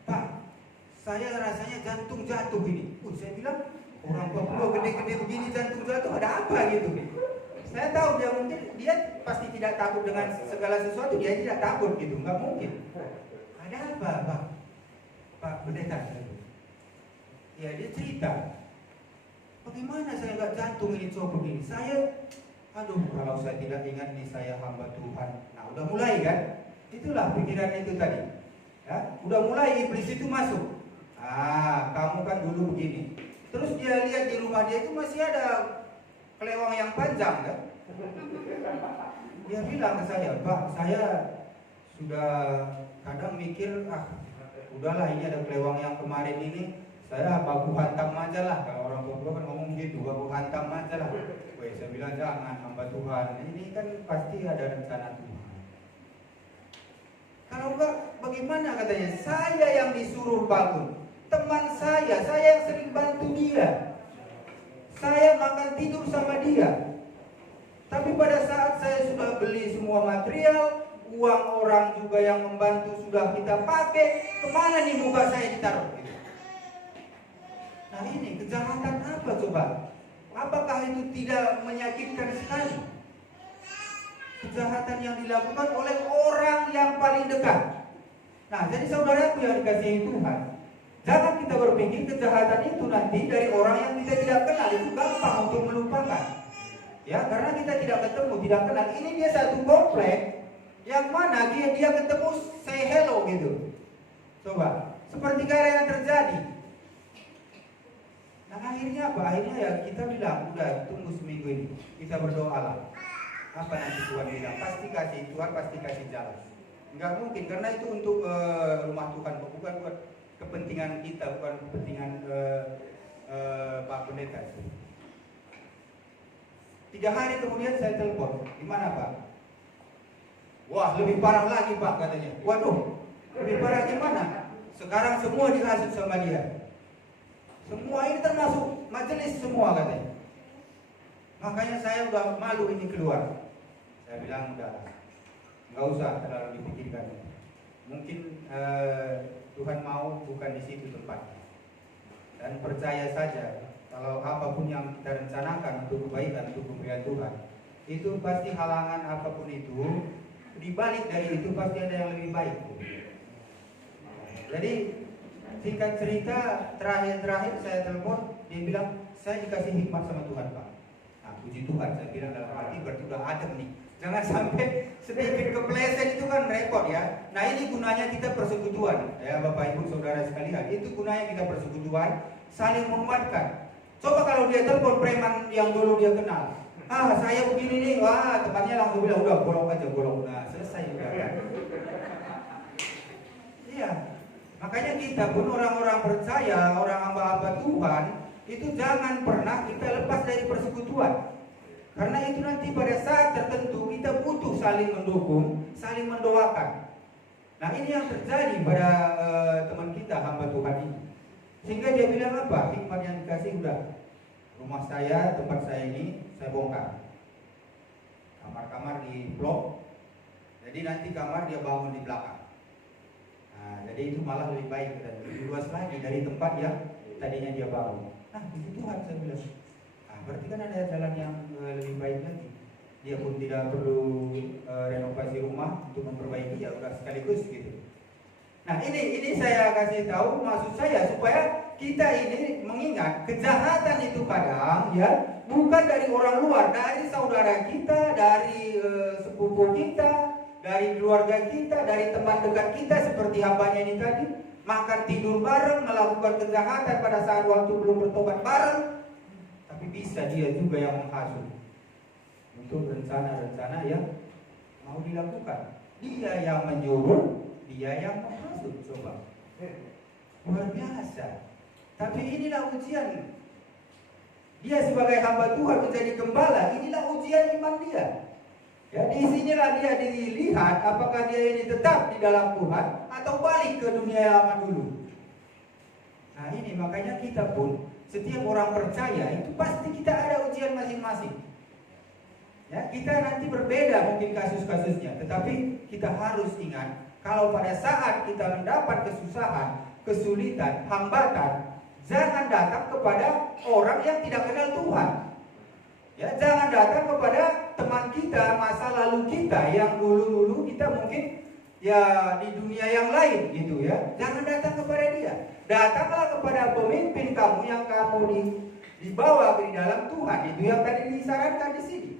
Pak, saya rasanya jantung jatuh ini. Saya bilang, orang Papua gede-gede begini jantung jatuh, ada apa gitu? Saya tahu dia pasti tidak takut dengan segala sesuatu, dia tidak takut gitu, nggak mungkin. Ada apa, Pak Pendeta? Ya, dia cerita, bagaimana saya nggak jantung ini copot ini? Kalau saya tidak ingat nih saya hamba Tuhan. Nah, udah mulai kan? Itulah pikiran itu tadi. Ya, udah mulai iblis itu masuk. Kamu kan dulu begini. Terus dia lihat di rumah dia itu masih ada kelewang yang panjang kan? Dia bilang ke saya, Pak, saya sudah kadang mikir, udahlah ini ada kelewang yang kemarin ini, saya baku hantam aja lah. Kalau orang Papua kan ngomong gitu, baku hantam aja lah. Saya bilang jangan, hamba Tuhan, ini kan pasti ada rencana Tuhan. Kalau enggak, bagaimana katanya? Saya yang disuruh bangun, teman saya yang sering bantu dia, saya makan tidur sama dia. Tapi pada saat saya sudah beli semua material, uang orang juga yang membantu sudah kita pakai, kemana nih muka saya ditaruh? Nah, ini kejahatan apa coba? Apakah itu tidak menyakitkan sekali? Kejahatan yang dilakukan oleh orang yang paling dekat. Nah, jadi saudaraku yang dikasihi Tuhan, jangan kita berpikir kejahatan itu nanti dari orang yang kita tidak kenal. Itu gampang untuk melupakan. Ya, karena kita tidak ketemu, tidak kenal. Ini dia satu komplek yang mana dia ketemu say hello gitu. Coba, seperti kayak yang terjadi. Nah, akhirnya apa? Akhirnya ya kita bilang, udah tunggu seminggu ini, kita berdoa lah. Apa nanti Tuhan bilang? Tuhan pasti kasih jalan. Enggak mungkin, karena itu untuk rumah Tuhan, bukan buat kepentingan kita, bukan kepentingan Pak Pendeta. 3 hari kemudian saya telepon, gimana Pak? Wah, lebih parah lagi Pak katanya. Waduh, lebih parah gimana? Sekarang semua dihasut sama dia. Semua ini termasuk majelis semua katanya. Makanya saya udah malu ini keluar. Saya bilang udah, nggak usah terlalu dipikirkan. Mungkin Tuhan mau bukan di situ tempatnya. Dan percaya saja, kalau apapun yang kita rencanakan untuk kebaikan, untuk pemberian Tuhan, itu pasti halangan apapun itu, di balik dari itu pasti ada yang lebih baik. Jadi singkat cerita, terakhir saya telepon, dia bilang saya dikasih hikmat sama Tuhan Pak. Nah, puji Tuhan, saya bilang dalam hati berarti udah adem nih. Jangan sampai sedikit kepleset, itu kan repot ya. Nah, ini gunanya kita persekutuan ya Bapak Ibu Saudara sekalian. Itu gunanya kita persekutuan, saling menguatkan. Coba kalau dia telepon preman yang dulu dia kenal, saya begini nih, temannya langsung bilang udah golok aja, golok. Nah, selesai udah kan. Iya. Makanya kita pun orang-orang percaya, orang hamba-hamba Tuhan, itu jangan pernah kita lepas dari persekutuan. Karena itu nanti pada saat tertentu kita butuh saling mendukung, saling mendoakan. Nah, ini yang terjadi pada teman kita hamba Tuhan ini. Sehingga dia bilang apa? Hikmat yang dikasih udah. Rumah saya, tempat saya ini saya bongkar. Kamar-kamar di blok. Jadi nanti kamar dia bangun di belakang. Nah, jadi itu malah lebih baik dan lebih luas lagi dari tempat yang tadinya dia bangun. Nah, puji Tuhan saya bilang. Berarti kan ada jalan yang lebih baik lagi. Dia pun tidak perlu renovasi rumah untuk memperbaiki, ya udah sekaligus gitu. Nah, ini saya kasih tahu, maksud saya supaya kita ini mengingat kejahatan itu kadang ya bukan dari orang luar, dari saudara kita, dari sepupu kita, dari keluarga kita, dari teman dekat kita seperti hambanya ini tadi, makan tidur bareng, melakukan kejahatan pada saat waktu belum bertobat bareng. Tapi bisa dia juga yang menghasut untuk rencana-rencana yang mau dilakukan. Dia yang menyuruh, dia yang menghasut. Coba, luar biasa. Tapi inilah ujian. Dia sebagai hamba Tuhan menjadi gembala. Inilah ujian iman dia. Ya, di sinilah dia dilihat apakah dia ini tetap di dalam Tuhan atau balik ke dunia lama dulu. Nah ini makanya kita pun, setiap orang percaya itu pasti kita ada ujian masing-masing. Ya, kita nanti berbeda mungkin kasus-kasusnya, tetapi kita harus ingat kalau pada saat kita mendapat kesusahan, kesulitan, hambatan, jangan datang kepada orang yang tidak kenal Tuhan. Ya, jangan datang kepada teman kita, masa lalu kita yang dulu-dulu kita mungkin ya di dunia yang lain gitu ya. Jangan datang kepada dia. Datanglah kepada pemimpin kamu yang kamu dibawa di dalam Tuhan. Itu yang tadi disarankan di sini.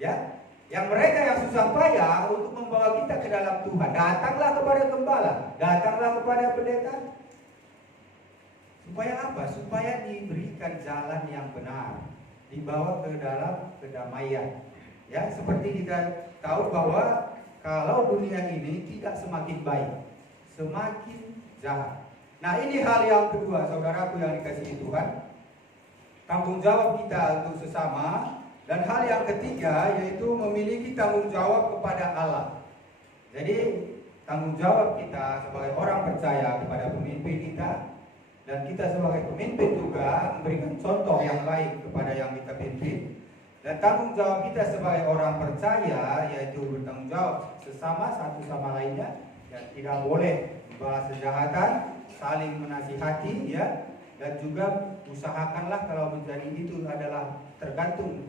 Ya, yang mereka yang susah payah untuk membawa kita ke dalam Tuhan. Datanglah kepada gembala, datanglah kepada pendeta. Supaya apa? Supaya diberikan jalan yang benar, dibawa ke dalam kedamaian. Ya, seperti kita tahu bahwa kalau dunia ini tidak semakin baik, semakin jahat. Nah, ini hal yang kedua, saudaraku yang dikasihi Tuhan. Tanggung jawab kita untuk sesama. Dan hal yang ketiga yaitu memiliki tanggung jawab kepada Allah. Jadi tanggung jawab kita sebagai orang percaya kepada pemimpin kita, dan kita sebagai pemimpin juga memberikan contoh yang baik kepada yang kita pimpin. Dan tanggung jawab kita sebagai orang percaya yaitu bertanggung jawab sesama satu sama lainnya, dan tidak boleh membalas kejahatan, saling menasihati ya, dan juga usahakanlah kalau menjadi itu adalah tergantung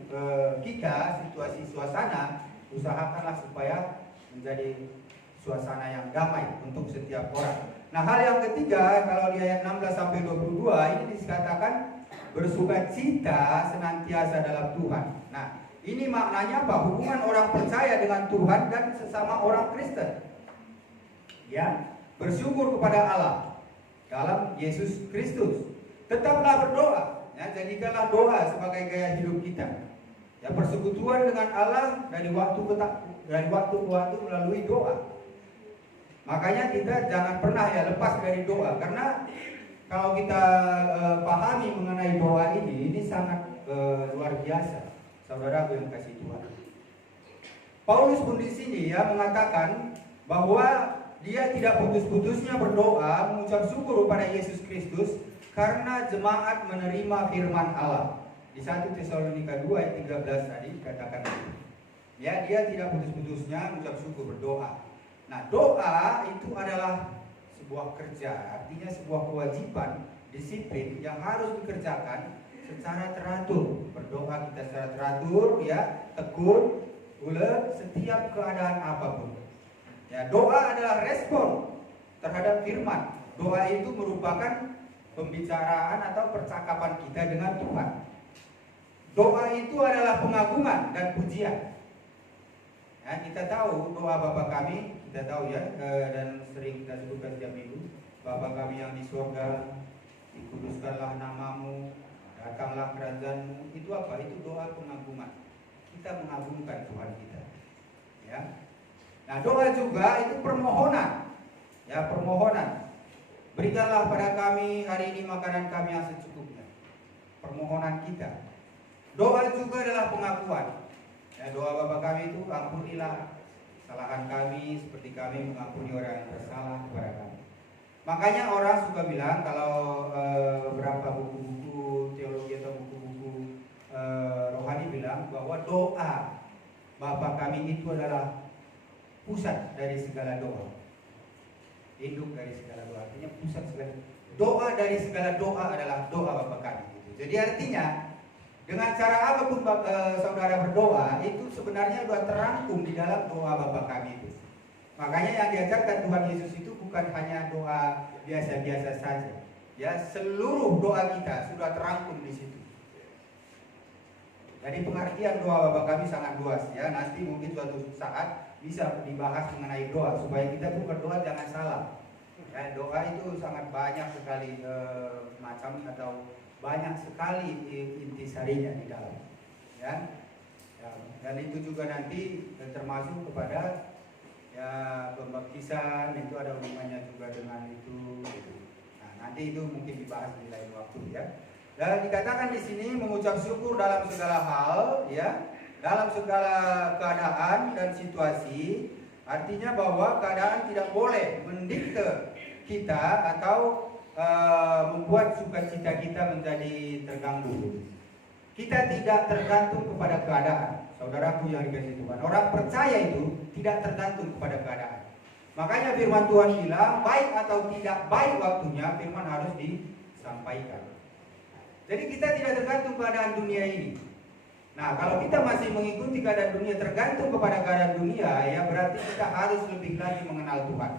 kita situasi suasana, usahakanlah supaya menjadi suasana yang damai untuk setiap orang. Nah, hal yang ketiga kalau di ayat 16 sampai 22 ini dikatakan bersukacita senantiasa dalam Tuhan. Nah, ini maknanya apa? Hubungan orang percaya dengan Tuhan dan sesama orang Kristen. Ya, bersyukur kepada Allah dalam Yesus Kristus. Tetaplah berdoa. Ya, jadikanlah doa sebagai gaya hidup kita. Ya, persekutuan dengan Allah dari waktu ke waktu melalui doa. Makanya kita jangan pernah ya lepas dari doa, karena kalau kita pahami mengenai doa ini sangat luar biasa, saudaraku yang kasih Tuhan. Paulus pun di sini ya mengatakan bahwa dia tidak putus-putusnya berdoa mengucap syukur kepada Yesus Kristus karena jemaat menerima firman Allah. Di 1 Tesalonika 2 ayat 13 tadi katakan ya, dia tidak putus-putusnya mengucap syukur, berdoa. Nah, doa itu adalah sebuah kerja, artinya sebuah kewajiban, disiplin yang harus dikerjakan secara teratur. Berdoa kita secara teratur ya, tekun, bulat setiap keadaan apapun. Ya, doa adalah respon terhadap firman. Doa itu merupakan pembicaraan atau percakapan kita dengan Tuhan. Doa itu adalah pengagungan dan pujian. Ya, kita tahu doa Bapa kami, kita tahu ya, dan sering kita sebutkan setiap minggu. Bapa kami yang di surga, dikuduskanlah namamu, datanglah kerajaanmu. Itu apa? Itu doa pengagungan. Kita mengagungkan Tuhan kita. Ya. Nah, doa juga itu permohonan. Ya, permohonan. Berikanlah pada kami hari ini makanan kami yang secukupnya. Permohonan kita. Doa juga adalah pengakuan. Ya, doa Bapa kami itu, ampunilah kesalahan kami seperti kami mengampuni orang yang bersalah kepada kami. Makanya orang suka bilang kalau beberapa buku-buku teologi atau buku-buku rohani bilang bahwa doa Bapa kami itu adalah pusat dari segala doa. Induk dari segala doa, artinya pusat segala doa. Dari segala doa adalah doa Bapa kami. Jadi artinya dengan cara apapun saudara berdoa itu sebenarnya sudah terangkum di dalam doa Bapa kami itu. Makanya yang diajarkan Tuhan Yesus itu bukan hanya doa biasa-biasa saja. Ya, seluruh doa kita sudah terangkum di situ. Jadi pengertian doa Bapa kami sangat luas ya. Nanti mungkin suatu saat bisa dibahas mengenai doa supaya kita pun berdoa jangan salah. Ya, doa itu sangat banyak sekali macam atau banyak sekali intisarinya di dalam. Ya. Ya, dan itu juga nanti termasuk kepada ya pembaptisan, itu ada hubungannya juga dengan itu. Nah, nanti itu mungkin dibahas di lain waktu ya. Dan dikatakan di sini mengucap syukur dalam segala hal, ya, dalam segala keadaan dan situasi, artinya bahwa keadaan tidak boleh mendikte kita atau membuat sukacita kita menjadi terganggu. Kita tidak tergantung kepada keadaan, saudaraku yang dikasihi Tuhan. Orang percaya itu tidak tergantung kepada keadaan. Makanya firman Tuhan bilang, baik atau tidak baik waktunya, firman harus disampaikan. Jadi kita tidak tergantung keadaan dunia ini. Nah, kalau kita masih mengikuti keadaan dunia, tergantung kepada keadaan dunia, ya berarti kita harus lebih lagi mengenal Tuhan.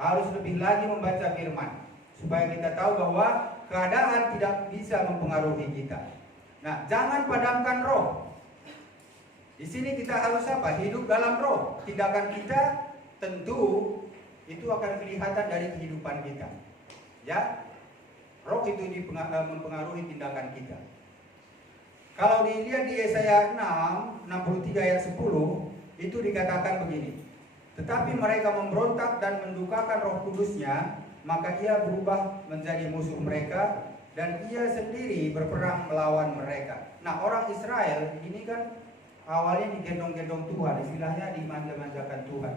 Harus lebih lagi membaca firman, supaya kita tahu bahwa keadaan tidak bisa mempengaruhi kita. Nah, jangan padamkan roh. Di sini kita harus apa? Hidup dalam roh. Tindakan kita tentu itu akan kelihatan dari kehidupan kita. Ya, roh itu mempengaruhi tindakan kita. Kalau dilihat di Yesaya 63 ayat 10, itu dikatakan begini. Tetapi mereka memberontak dan mendukakan Roh Kudusnya, maka ia berubah menjadi musuh mereka, dan ia sendiri berperang melawan mereka. Nah, orang Israel ini kan awalnya digendong-gendong Tuhan, istilahnya dimanja-manjakan Tuhan.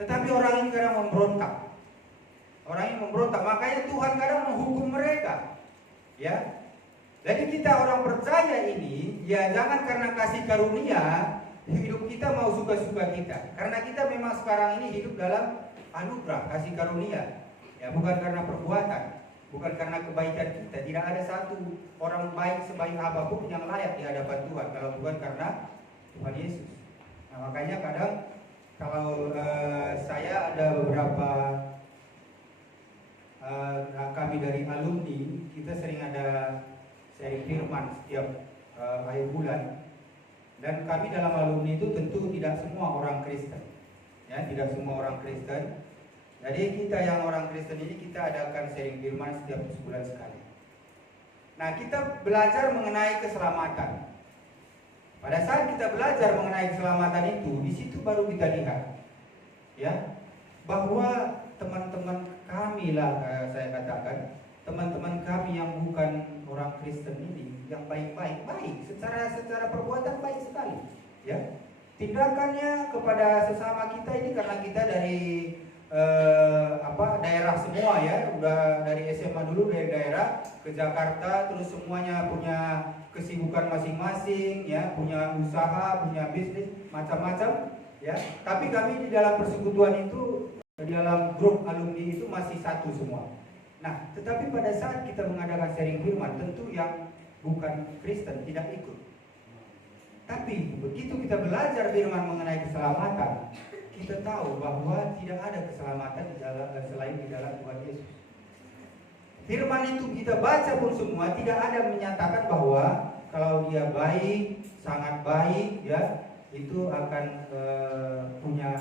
Tetapi orang ini kadang memberontak. Orang ini memberontak, makanya Tuhan kadang menghukum mereka. Ya. Jadi kita orang percaya ini, ya jangan karena kasih karunia hidup kita mau suka-suka kita. Karena kita memang sekarang ini hidup dalam anugerah, kasih karunia. Ya, bukan karena perbuatan, bukan karena kebaikan kita. Tidak ada satu orang baik sebaik apapun yang layak di hadapan Tuhan kalau bukan karena Tuhan Yesus. Nah, makanya kadang kalau saya ada beberapa kami dari alumni, kita sering ada sharing firman setiap akhir bulan. Dan kami dalam alumni itu tentu tidak semua orang Kristen. Ya, tidak semua orang Kristen. Jadi kita yang orang Kristen ini kita adakan sharing firman setiap sebulan sekali. Nah, kita belajar mengenai keselamatan. Pada saat kita belajar mengenai keselamatan itu, di situ baru kita lihat, ya, bahwa teman-teman kami lah, saya katakan, teman-teman kami yang bukan orang Kristen ini, yang baik-baik, baik, secara perbuatan baik sekali, ya. Tindakannya kepada sesama kita ini karena kita dari daerah semua, ya, udah dari SMA dulu dari daerah ke Jakarta, terus semuanya punya kesibukan masing-masing, ya, punya usaha, punya bisnis, macam-macam, ya. Tapi kami di dalam persekutuan itu, di dalam grup alumni itu masih satu semua. Nah, tetapi pada saat kita mengadakan sharing firman, tentu yang bukan Kristen tidak ikut. Tapi begitu kita belajar firman mengenai keselamatan, kita tahu bahwa tidak ada keselamatan selain di dalam Tuhan Yesus. Firman itu kita baca pun semua tidak ada menyatakan bahwa kalau dia baik, sangat baik, ya, itu akan punya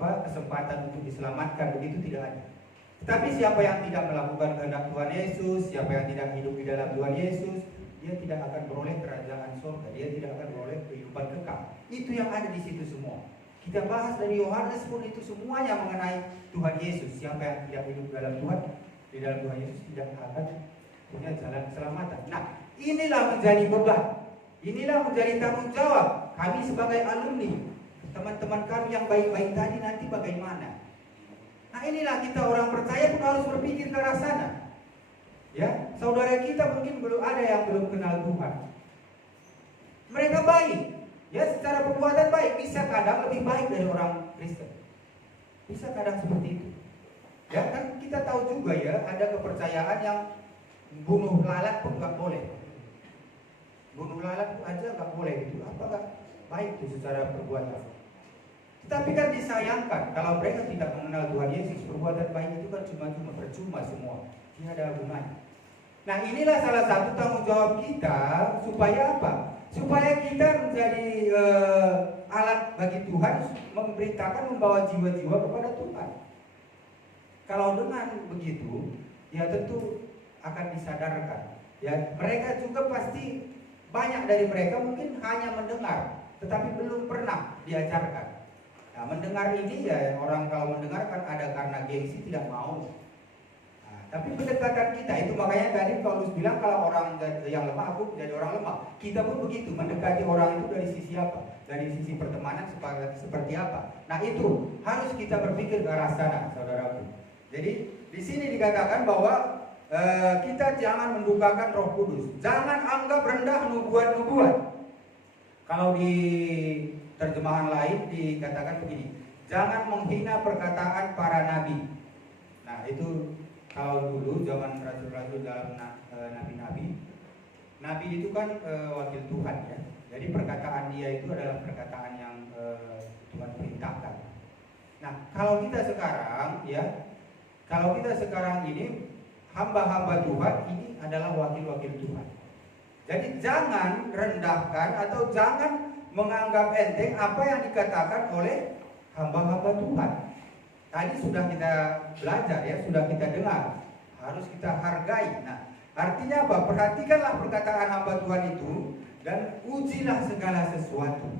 kesempatan untuk diselamatkan, begitu tidak ada. Tetapi siapa yang tidak melakukan kehendak Tuhan Yesus, siapa yang tidak hidup di dalam Tuhan Yesus, dia tidak akan beroleh kerajaan surga, dia tidak akan beroleh kehidupan kekal. Itu yang ada di situ semua. Kita bahas dari Yohanes pun itu semuanya mengenai Tuhan Yesus. Siapa yang tidak hidup dalam Tuhan, di dalam Tuhan Yesus tidak akan punya jalan keselamatan. Nah, inilah menjadi beban, inilah menjadi tanggung jawab kami sebagai alumni. Teman-teman kami yang baik-baik tadi nanti bagaimana? Nah, inilah kita orang percaya pun harus berpikir ke arah sana. Ya, saudara kita mungkin belum ada yang belum kenal Tuhan. Mereka baik, ya, secara perbuatan baik, bisa kadang lebih baik dari orang Kristen. Bisa kadang seperti itu. Ya, kan kita tahu juga ya, ada kepercayaan yang bunuh lalat pun nggak boleh. Bunuh lalat aja nggak boleh gitu. Apakah baik itu secara perbuatan? Tapi kan disayangkan kalau mereka tidak mengenal Tuhan Yesus, perbuatan baik itu kan cuma percuma semua, tidak ada hubungannya. Nah, inilah salah satu tanggung jawab kita supaya apa? Supaya kita menjadi alat bagi Tuhan, memberitakan, membawa jiwa-jiwa kepada Tuhan. Kalau dengan begitu, ya tentu akan disadarkan. Ya, mereka juga pasti banyak dari mereka mungkin hanya mendengar. tetapi belum pernah diajarkan. Nah, mendengar ini ya orang kalau mendengarkan ada karena gengsi tidak mau. Nah, tapi pendekatan kita itu makanya tadi Paulus bilang kalau orang yang lemah aku jadi orang lemah. Kita pun begitu mendekati orang itu dari sisi apa? Dari sisi pertemanan seperti apa? Nah itu harus kita berpikir ke arah sana, saudaraku. Jadi di sini dikatakan bahwa kita jangan mendukakan Roh Kudus. Jangan anggap rendah nubuat-nubuat. Kalau di terjemahan lain dikatakan begini, jangan menghina perkataan para nabi. Nah itu kalau dulu zaman rasul-rasul dalam nabi-nabi, nabi itu kan wakil Tuhan ya. Jadi perkataan dia itu adalah perkataan yang Tuhan perintahkan. Nah kalau kita sekarang ya, kalau kita sekarang ini hamba-hamba Tuhan ini adalah wakil-wakil Tuhan. Jadi jangan rendahkan atau jangan menganggap enteng apa yang dikatakan oleh hamba-hamba Tuhan. Tadi sudah kita belajar ya, sudah kita dengar. Harus kita hargai. Nah, artinya apa? Perhatikanlah perkataan hamba Tuhan itu dan ujilah segala sesuatu.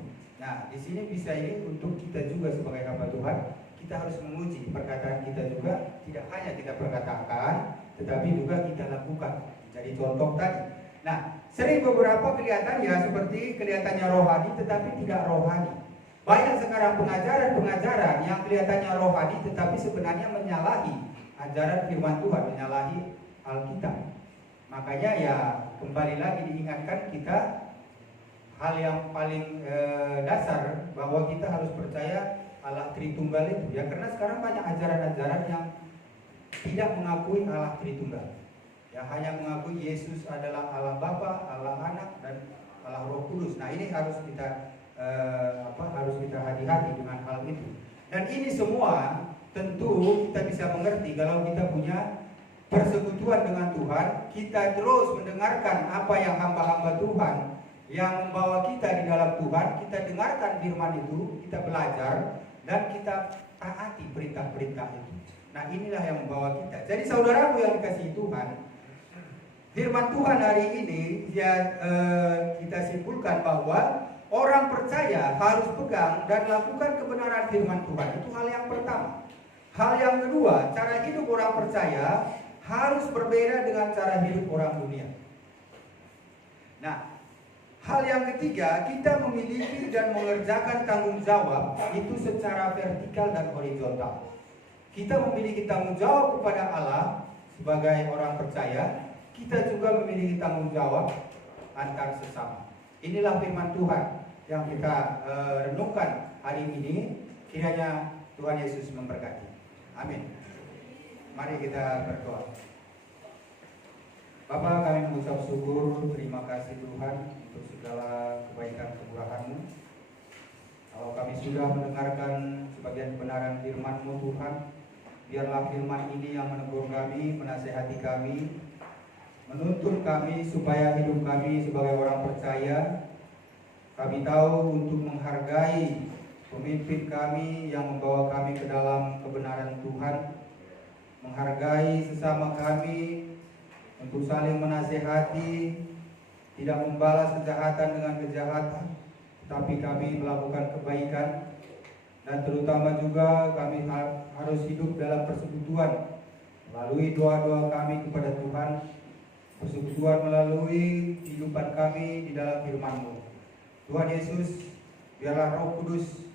Nah, di sini bisa ini untuk kita juga sebagai hamba Tuhan. Kita harus menguji perkataan kita juga, tidak hanya kita perkatakan, tetapi juga kita lakukan. Jadi contoh tadi. Nah, sering beberapa kelihatan ya seperti kelihatannya rohani, tetapi tidak rohani. Banyak sekarang pengajaran-pengajaran yang kelihatannya rohani, tetapi sebenarnya menyalahi ajaran firman Tuhan, menyalahi Alkitab. Makanya ya kembali lagi diingatkan kita hal yang paling dasar bahwa kita harus percaya Allah Tritunggal itu ya, karena sekarang banyak ajaran-ajaran yang tidak mengakui Allah Tritunggal, yang hanya mengakui Yesus adalah Allah Bapa, Allah Anak dan Allah Roh Kudus. Nah ini harus kita harus kita hati-hati dengan hal itu. Dan ini semua tentu kita bisa mengerti kalau kita punya persekutuan dengan Tuhan, kita terus mendengarkan apa yang hamba-hamba Tuhan yang membawa kita di dalam Tuhan, kita dengarkan firman itu, kita belajar dan kita taati perintah-perintah itu. Nah inilah yang membawa kita. Jadi saudaraku yang dikasihi Tuhan, firman Tuhan hari ini ya kita simpulkan bahwa orang percaya harus pegang dan lakukan kebenaran firman Tuhan. Itu hal yang pertama. Hal yang kedua, cara hidup orang percaya harus berbeda dengan cara hidup orang dunia. Nah, hal yang ketiga, kita memiliki dan mengerjakan tanggung jawab itu secara vertikal dan horizontal. Kita memiliki tanggung jawab kepada Allah sebagai orang percaya. Kita juga memiliki tanggung jawab antar sesama. Inilah firman Tuhan yang kita renungkan hari ini. Kiranya Tuhan Yesus memberkati. Amin. Mari kita berdoa. Bapa, kami mengucap syukur, terima kasih Tuhan untuk segala kebaikan kemurahan-Mu. Kalau kami sudah mendengarkan sebagian kebenaran firman-Mu Tuhan, biarlah firman ini yang menegur kami, menasehati kami, menuntun kami supaya hidup kami sebagai orang percaya. Kami tahu untuk menghargai pemimpin kami yang membawa kami ke dalam kebenaran Tuhan, menghargai sesama kami, untuk saling menasehati, tidak membalas kejahatan dengan kejahatan, tapi kami melakukan kebaikan. Dan terutama juga kami harus hidup dalam persekutuan melalui doa-doa kami kepada Tuhan, persekutuan melalui kehidupan kami di dalam firman-Mu. Tuhan Yesus, biarlah Roh Kudus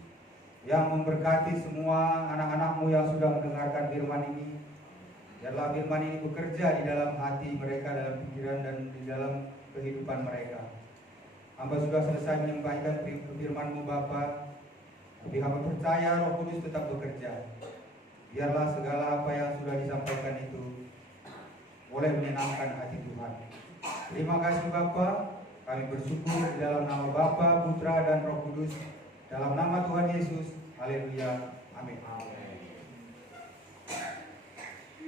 yang memberkati semua anak-anak-Mu yang sudah mendengarkan firman ini. Biarlah firman ini bekerja di dalam hati mereka, dalam pikiran dan di dalam kehidupan mereka. Hamba sudah selesai menyampaikan firman-Mu Bapa, tapi hamba percaya Roh Kudus tetap bekerja. Biarlah segala apa yang sudah disampaikan itu boleh menyenangkan hati Tuhan. Terima kasih Bapa, kami bersyukur di dalam nama Bapa, Putra dan Roh Kudus, dalam nama Tuhan Yesus. Haleluya. Amin.